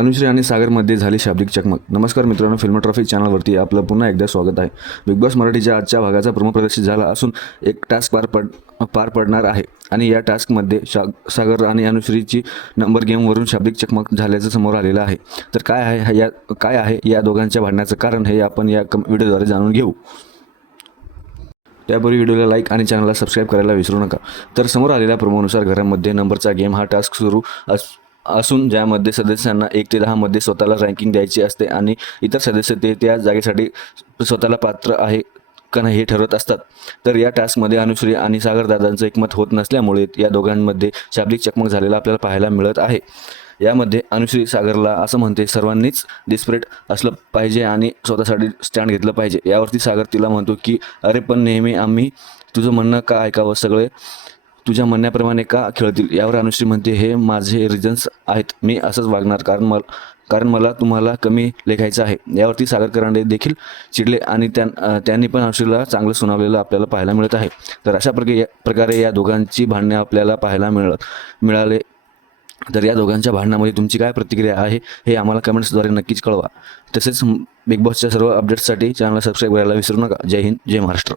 अनुश्री आणि सागरमध्ये झाली शाब्दिक चकमक. नमस्कार मित्रांनो, फिल्म ट्रॉफी चॅनलवरती आपलं पुन्हा एकदा स्वागत आहे. बिग बॉस मराठीच्या आजच्या भागाचा प्रोमो प्रदर्शित झाला असून एक टास्क पार पडणार आहे आणि या टास्कमध्ये सागर आणि अनुश्रीची नंबर गेमवरून शाब्दिक चकमक झाल्याचं समोर आलेलं आहे. तर काय आहे या दोघांच्या भांडण्याचं कारण हे आपण या व्हिडिओद्वारे जाणून घेऊ. त्यापूर्वी व्हिडिओला लाईक आणि चॅनलला सबस्क्राईब करायला विसरू नका. तर समोर आलेल्या प्रोमोनुसार घरामध्ये नंबरचा गेम हा टास्क सुरू असून ज्यामध्ये सदस्यांना 1 ते 10 मध्ये स्वतःला रँकिंग द्यायची असते आणि इतर सदस्य ते त्या जागेसाठी स्वतःला पात्र आहे का नाही हे ठरवत असतात. तर या टास्कमध्ये अनुश्री आणि सागरदादांचं एकमत होत नसल्यामुळे या दोघांमध्ये शाब्दिक चकमक झालेला आपल्याला पाहायला मिळत आहे. यामध्ये अनुश्री सागरला असं म्हणते, सर्वांनीच डिस्परेट असलं पाहिजे आणि स्वतःसाठी स्टँड घेतलं पाहिजे. यावरती सागर तिला म्हणतो की अरे पण नेहमी आम्ही तुझं म्हणणं का ऐकावं, सगळे तुझ्या म्हणण्याप्रमाणे का खेळतील. यावर अनुश्री म्हणते, हे माझे रिझन्स आहेत, मी असंच वागणार कारण मला तुम्हाला कमी लेखायचं आहे. यावरती सागर करांडे देखील चिडले आणि त्यांनी पण अनुश्रीला चांगलं सुनावलेलं आपल्याला पाहायला मिळत आहे. तर अशा प्रकारे या दोघांची भांडणे आपल्याला पाहायला मिळाले. तर या दोघांच्या भांडणामध्ये तुमची काय प्रतिक्रिया आहे हे आम्हाला कमेंट्सद्वारे नक्कीच कळवा. तसेच बिग बॉसच्या सर्व अपडेट्ससाठी चॅनलला सबस्क्राईब करायला विसरू नका. जय हिंद, जय महाराष्ट्र.